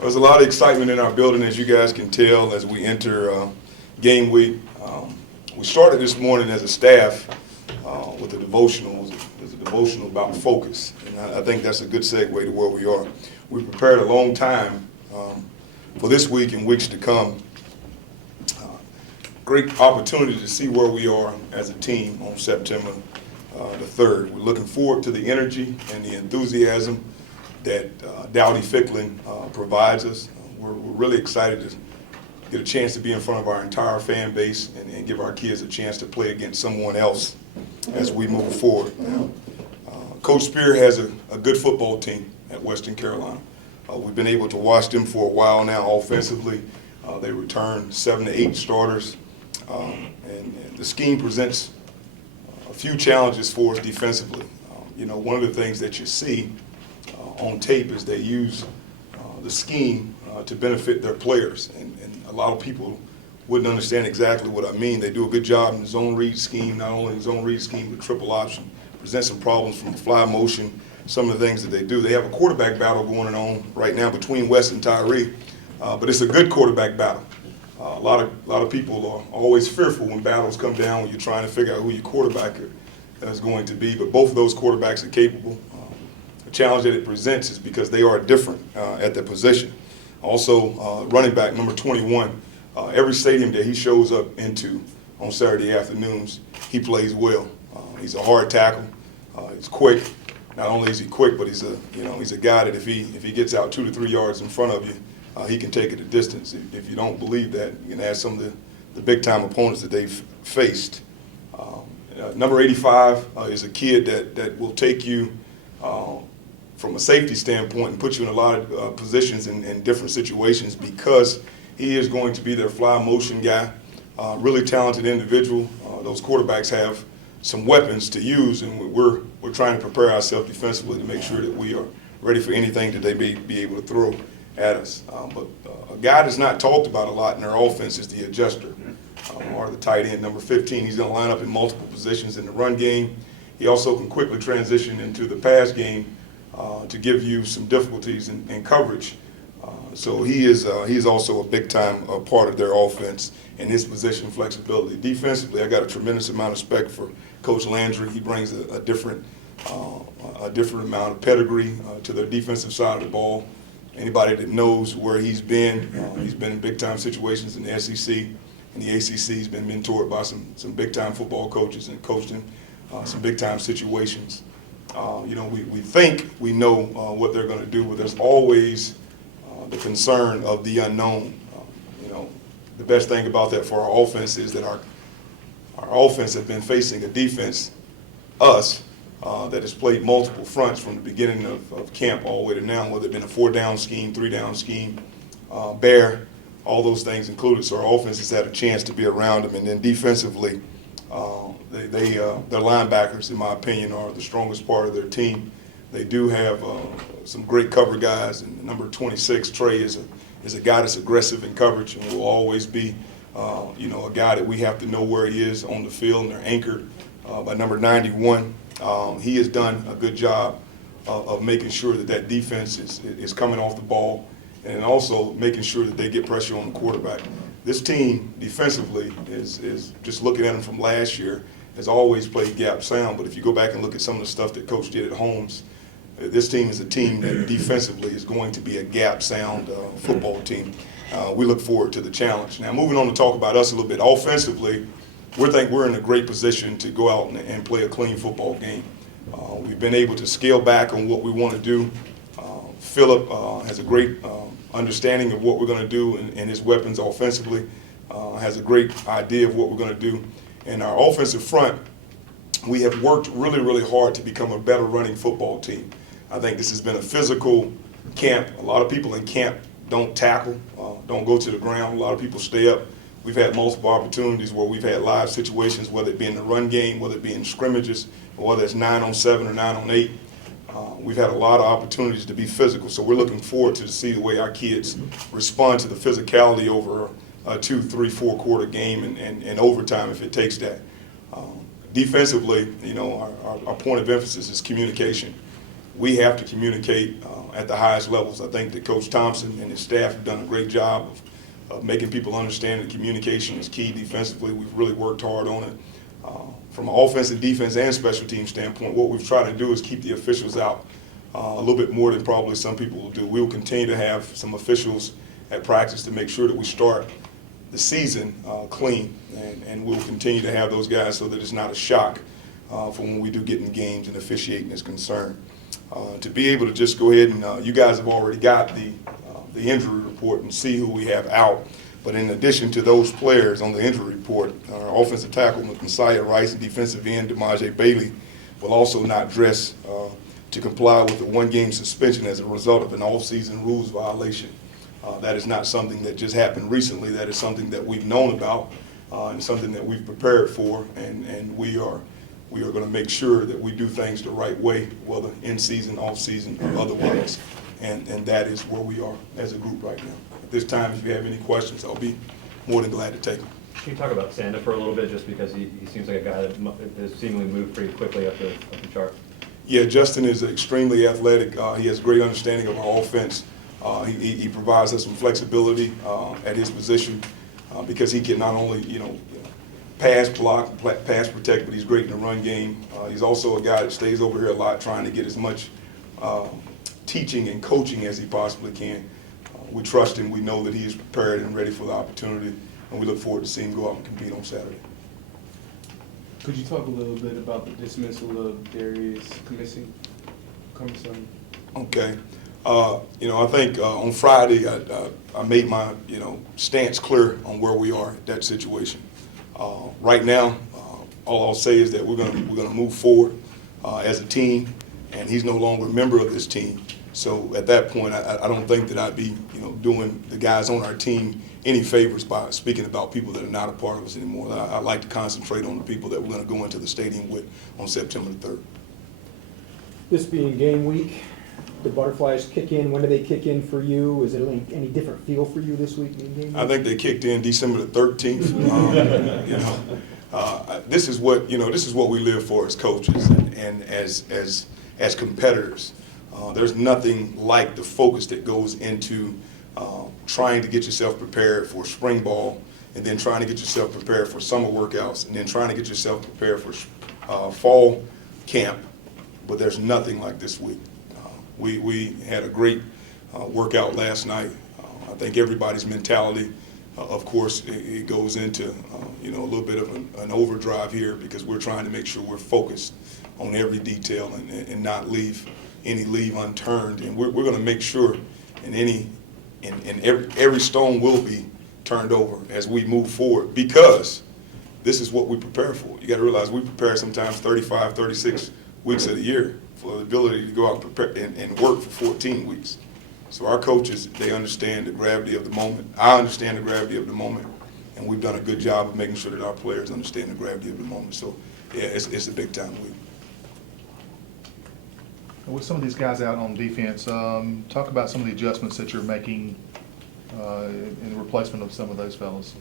There's a lot of excitement in our building, as you guys can tell, as we enter game week. We started this morning as a staff with a devotional. It was a devotional about focus, and I think that's a good segue to where we are. We prepared a long time for this week and weeks to come. Great opportunity to see where we are as a team on September the 3rd. We're looking forward to the energy and the enthusiasm that Dowdy Ficklen provides us. We're really excited to get a chance to be in front of our entire fan base and give our kids a chance to play against someone else as we move forward. Coach Spear has a good football team at Western Carolina. We've been able to watch them for a while now offensively. They return 7 to 8 starters. And the scheme presents a few challenges for us defensively. One of the things that you see on tape is they use the scheme to benefit their players, and a lot of people wouldn't understand exactly what I mean. They do a good job in the zone read scheme, not only the zone read scheme, but triple option. Present some problems from fly motion, some of the things that they do. They have a quarterback battle going on right now between Wes and Tyree, but it's a good quarterback battle. A lot of people are always fearful when battles come down, when you're trying to figure out who your quarterback is going to be, but both of those quarterbacks are capable. The challenge that it presents is because they are different at their position. Also, running back number 21, every stadium that he shows up into on Saturday afternoons, he plays well. He's a hard tackle. He's quick. Not only is he quick, but he's a guy that if he gets out 2 to 3 yards in front of you, he can take it a distance. If you don't believe that, you can ask some of the big-time opponents that they've faced. Number 85 is a kid that will take you from a safety standpoint and put you in a lot of positions in different situations because he is going to be their fly motion guy. Really talented individual. Those quarterbacks have some weapons to use, and we're trying to prepare ourselves defensively to make sure that we are ready for anything that they may be able to throw at us. But a guy that's not talked about a lot in their offense is the adjuster, or the tight end, number 15. He's going to line up in multiple positions in the run game. He also can quickly transition into the pass game to give you some difficulties in coverage. So he is also a big-time part of their offense and his position flexibility. Defensively, I got a tremendous amount of respect for Coach Landry. He brings a different amount of pedigree to their defensive side of the ball. Anybody that knows where he's been in big-time situations in the SEC and the ACC. He's been mentored by some big-time football coaches and coached in some big-time situations. We think we know what they're going to do, but there's always the concern of the unknown. The best thing about that for our offense is that our offense has been facing a defense, us, that has played multiple fronts from the beginning of camp all the way to now, whether it's been a 4-down scheme, 3-down scheme, bear, all those things included. So our offense has had a chance to be around them. And then defensively, their linebackers, in my opinion, are the strongest part of their team. They do have some great cover guys, and number 26, Trey, is a guy that's aggressive in coverage and will always be a guy that we have to know where he is on the field, and they're anchored by number 91. He has done a good job of making sure that defense is coming off the ball and also making sure that they get pressure on the quarterback. This team defensively is just looking at them from last year, has always played gap sound, but if you go back and look at some of the stuff that Coach did at Holmes, this team is a team that defensively is going to be a gap sound football team. We look forward to the challenge. Now, moving on to talk about us a little bit. Offensively, we think we're in a great position to go out and play a clean football game. We've been able to scale back on what we want to do. Phillip has a great understanding of what we're going to do and his weapons offensively, has a great idea of what we're going to do. And our offensive front, we have worked really, really hard to become a better running football team. I think this has been a physical camp. A lot of people in camp don't tackle, don't go to the ground. A lot of people stay up. We've had multiple opportunities where we've had live situations, whether it be in the run game, whether it be in scrimmages, or whether it's 9-on-7 or 9-on-8. We've had a lot of opportunities to be physical, so we're looking forward to see the way our kids respond to the physicality over a 2, 3, 4-quarter game and overtime if it takes that. Defensively, our point of emphasis is communication. We have to communicate at the highest levels. I think that Coach Thompson and his staff have done a great job of making people understand that communication is key defensively. We've really worked hard on it. From an offensive, defense, and special team standpoint, what we've tried to do is keep the officials out a little bit more than probably some people will do. We will continue to have some officials at practice to make sure that we start the season clean, and we'll continue to have those guys so that it's not a shock for when we do get in games and officiating is concerned. To be able to just go ahead and you guys have already got the injury report and see who we have out. But in addition to those players on the injury report, our offensive tackle, Messiah Rice, and defensive end, DeMaje Bailey, will also not dress to comply with the one-game suspension as a result of an off-season rules violation. That is not something that just happened recently. That is something that we've known about and something that we've prepared for, and we are going to make sure that we do things the right way, whether in season, off season, or otherwise. And that is where we are as a group right now. At this time, if you have any questions, I'll be more than glad to take them. Can you talk about Sanda for a little bit, just because he seems like a guy that has seemingly moved pretty quickly up the chart? Yeah, Justin is extremely athletic. He has great understanding of our offense. He provides us some flexibility at his position because he can not only, pass block, pass protect, but he's great in the run game. He's also a guy that stays over here a lot trying to get as much teaching and coaching as he possibly can. We trust him. We know that he is prepared and ready for the opportunity, and we look forward to seeing him go out and compete on Saturday. Could you talk a little bit about the dismissal of Darius Commission? Okay. I think on Friday I made my stance clear on where we are at that situation. Right now, all I'll say is that we're gonna move forward as a team, and he's no longer a member of this team. So at that point, I don't think that I'd be doing the guys on our team any favors by speaking about people that are not a part of us anymore. I like to concentrate on the people that we're going to go into the stadium with on September the 3rd. This being game week, the butterflies kick in. When do they kick in for you? Is it any different feel for you this week being game week? I think they kicked in December the 13th. This is what we live for as coaches and as competitors. There's nothing like the focus that goes into trying to get yourself prepared for spring ball, and then trying to get yourself prepared for summer workouts, and then trying to get yourself prepared for fall camp. But there's nothing like this week. We had a great workout last night. I think everybody's mentality, of course, it goes into a little bit of an overdrive here because we're trying to make sure we're focused on every detail and not leave any leave unturned. And we're going to make sure every stone will be turned over as we move forward, because this is what we prepare for. You got to realize we prepare sometimes 35, 36 weeks of the year for the ability to go out and prepare and work for 14 weeks. So our coaches, they understand the gravity of the moment. I understand the gravity of the moment, and we've done a good job of making sure that our players understand the gravity of the moment. So yeah, it's a big time week. With some of these guys out on defense, talk about some of the adjustments that you're making in replacement of some of those fellas,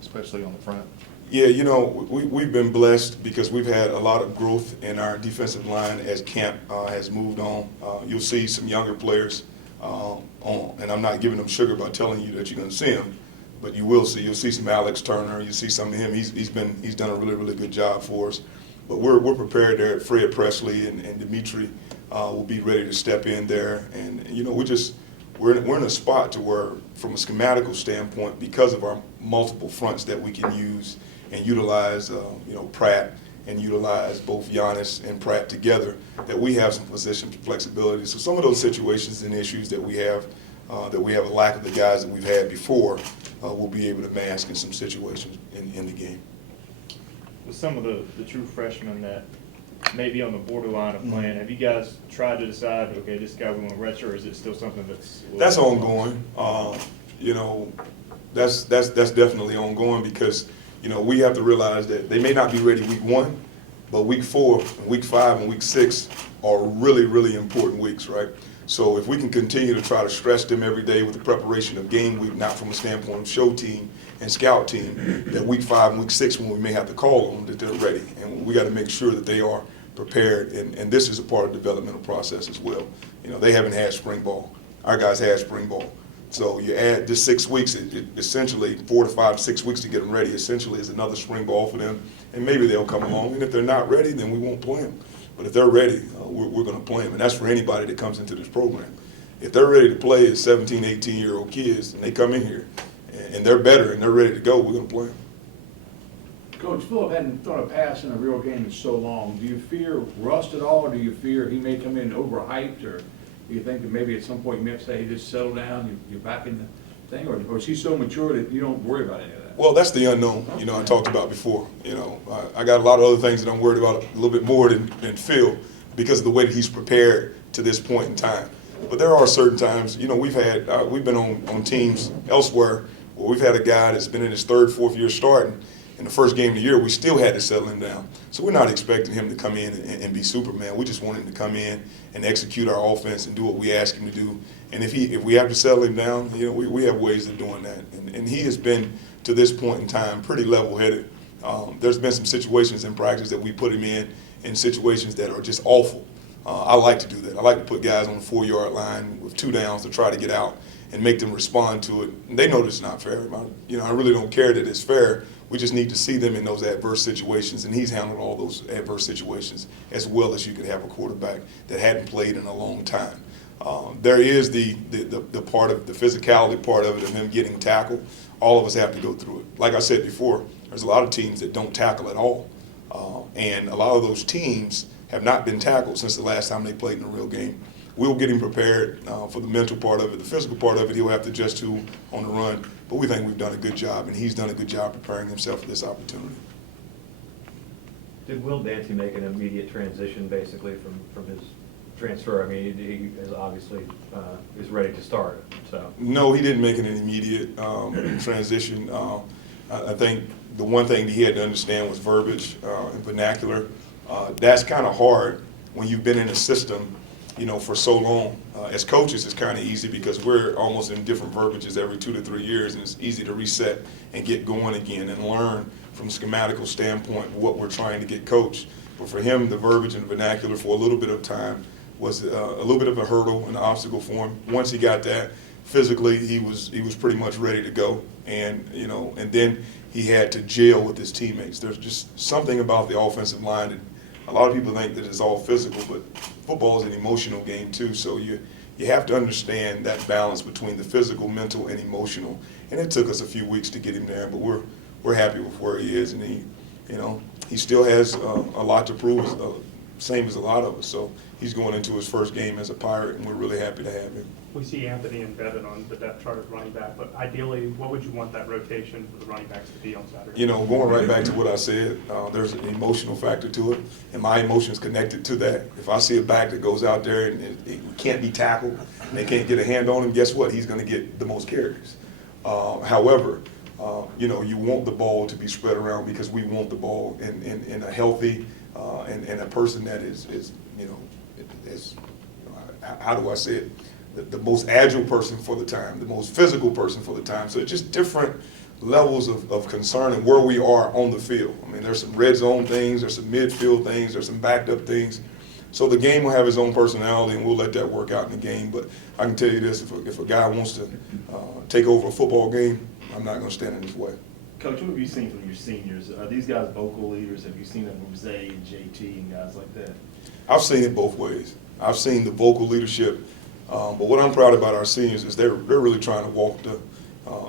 especially on the front. Yeah, we've been blessed because we've had a lot of growth in our defensive line as camp has moved on. You'll see some younger players and I'm not giving them sugar by telling you that you're going to see them, but you'll see some Alex Turner. You see some of him. He's done a really, really good job for us. But we're prepared there. Fred Presley and Dimitri will be ready to step in there, and we're in a spot to where, from a schematical standpoint, because of our multiple fronts that we can use and utilize, Pratt and utilize both Giannis and Pratt together, that we have some position flexibility. So some of those situations and issues that we have a lack of the guys that we've had before, we'll be able to mask in some situations in the game. With some of the true freshmen that may be on the borderline of playing, have you guys tried to decide, okay, this guy we want to redshirt, or is it still something that's ongoing? That's definitely ongoing because we have to realize that they may not be ready week 1, but week 4, week 5, and week 6 are really, really important weeks, right? So if we can continue to try to stress them every day with the preparation of game week, not from a standpoint of show team and scout team, that week 5 and week 6, when we may have to call them, that they're ready. And we got to make sure that they are prepared, and this is a part of the developmental process as well. You know, they haven't had spring ball. Our guys had spring ball. So you add this 6 weeks, it essentially 4 to 5, 6 weeks to get them ready, essentially is another spring ball for them, and maybe they'll come along, and if they're not ready, then we won't play them. But if they're ready, we're going to play them, and that's for anybody that comes into this program. If they're ready to play as 17, 18-year-old kids, and they come in here, and they're better, and they're ready to go, we're going to play them. Coach, Phillip hadn't thrown a pass in a real game in so long. Do you fear rust at all, or do you fear he may come in overhyped, or do you think that maybe at some point you may have to say, hey, just settle down, you're back in the thing, or is he so mature that you don't worry about any of that? Well, that's the unknown, you know, I talked about before. You know, I got a lot of other things that I'm worried about a little bit more than Phil because of the way that he's prepared to this point in time. But there are certain times, you know, we've been on teams elsewhere where we've had a guy that's been in his 3rd, 4th year starting. In the first game of the year, we still had to settle him down. So we're not expecting him to come in and be Superman. We just want him to come in and execute our offense and do what we ask him to do. And if we have to settle him down, you know, we have ways of doing that. And he has been, to this point in time, pretty level-headed. There's been some situations in practice that we put him in situations that are just awful. I like to do that. I like to put guys on the 4-yard line with 2 downs to try to get out and make them respond to it. And they know it's not fair. I really don't care that it's fair. We just need to see them in those adverse situations, and he's handled all those adverse situations as well as you could have a quarterback that hadn't played in a long time. There is the part of the physicality part of it of him getting tackled. All of us have to go through it. Like I said before, there's a lot of teams that don't tackle at all, and a lot of those teams have not been tackled since the last time they played in a real game. We'll get him prepared for the mental part of it. The physical part of it, he'll have to adjust to on the run. But we think we've done a good job, and he's done a good job preparing himself for this opportunity. Did Will Dante make an immediate transition, basically, from his transfer? I mean, he is obviously is ready to start. So No, he didn't make an immediate transition. I think the one thing that he had to understand was verbiage and vernacular. That's kind of hard when you've been in a system, you know, for so long. As coaches, it's kind of easy because we're almost in different verbiages every 2 to 3 years, and it's easy to reset and get going again and learn from a schematical standpoint what we're trying to get coached. But for him, the verbiage and vernacular for a little bit of time was a little bit of a hurdle and an obstacle for him. Once he got that, physically he was pretty much ready to go, and you know, and then he had to gel with his teammates. There's just something about the offensive line that a lot of people think that it's all physical, but football is an emotional game too. So you have to understand that balance between the physical, mental, and emotional. And it took us a few weeks to get him there, but we're happy with where he is, and he still has a lot to prove, same as a lot of us. So he's going into his first game as a Pirate, and we're really happy to have him. We see Anthony embedded on the depth chart at running back, but ideally, what would you want that rotation for the running backs to be on Saturday? You know, going right back to what I said, there's an emotional factor to it, and my emotions connected to that. If I see a back that goes out there and it can't be tackled, and they can't get a hand on him, guess what? He's going to get the most carries. However, you know, you want the ball to be spread around because we want the ball in a healthy and a person that is you know, is, how do I say it? The most agile person for the time, the most physical person for the time. So it's just different levels of concern and where we are on the field. I mean, there's some red zone things, there's some midfield things, there's some backed up things. So the game will have its own personality, and we'll let that work out in the game. But I can tell you this, if a guy wants to take over a football game, I'm not going to stand in his way. Coach, what have you seen from your seniors? Are these guys vocal leaders? Have you seen them from Zay and JT and guys like that? I've seen it both ways. I've seen the vocal leadership, but what I'm proud about our seniors is they're really trying to walk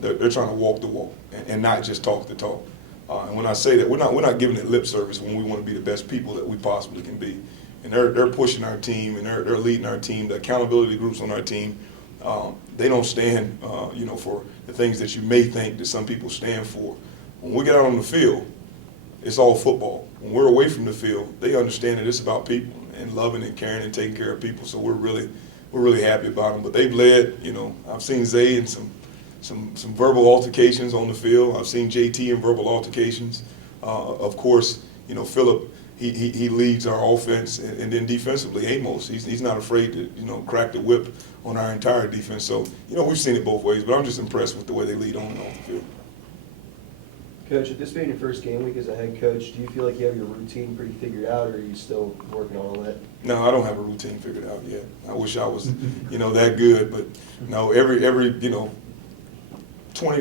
they're trying to walk the walk and not just talk the talk. And when I say that, we're not giving it lip service when we want to be the best people that we possibly can be. And they're pushing our team, and they're leading our team. The accountability groups on our team, they don't stand you know, for the things that you may think that some people stand for. When we get out on the field, it's all football. When we're away from the field, they understand that it's about people and loving and caring and taking care of people. So we're really happy about them. But they've led, you know, I've seen Zay in some verbal altercations on the field. I've seen JT in verbal altercations. Of course, you know, Phillip, he leads our offense, and then defensively, Amos, he's not afraid to, you know, crack the whip on our entire defense. So, you know, we've seen it both ways, but I'm just impressed with the way they lead on and off the field. Coach, with this being your first game week as a head coach, do you feel like you have your routine pretty figured out, or are you still working on all that? No, I don't have a routine figured out yet. I wish I was, that good, but no, every 20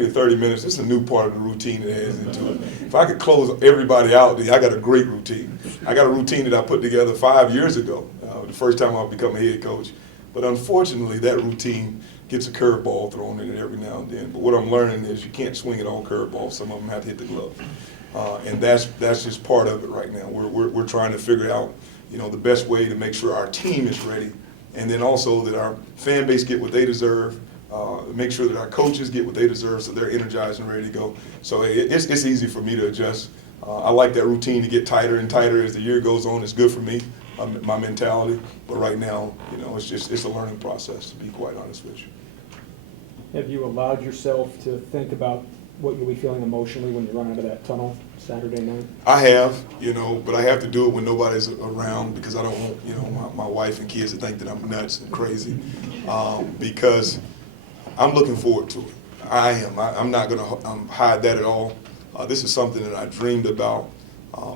to 30 minutes, it's a new part of the routine that adds into it. If I could close everybody out, I got a great routine. I got a routine that I put together 5 years ago, the first time I become a head coach. But unfortunately, that routine gets a curveball thrown in it every now and then. But what I'm learning is you can't swing it all curveballs. Some of them have to hit the glove. And that's just part of it right now. We're trying to figure out, the best way to make sure our team is ready, and then also that our fan base get what they deserve, make sure that our coaches get what they deserve so they're energized and ready to go. So it's easy for me to adjust. I like that routine to get tighter and tighter as the year goes on. It's good for me, my mentality. But right now, it's a learning process, to be quite honest with you. Have you allowed yourself to think about what you'll be feeling emotionally when you run out of that tunnel Saturday night? I have, but I have to do it when nobody's around because I don't want, my wife and kids to think that I'm nuts and crazy because I'm looking forward to it. I am. I'm not going to hide that at all. This is something that I dreamed about.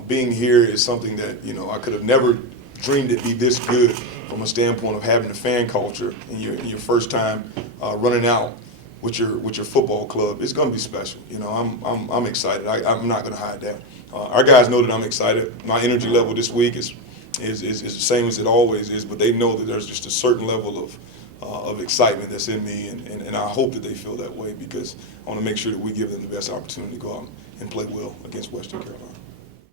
Being here is something that, I could have never dreamed it'd be this good from a standpoint of having a fan culture in your first time running out with your football club. It's going to be special. I'm excited. I'm not going to hide that. Our guys know that I'm excited. My energy level this week is the same as it always is, but they know that there's just a certain level of excitement that's in me, and I hope that they feel that way because I want to make sure that we give them the best opportunity to go out and play well against Western Carolina.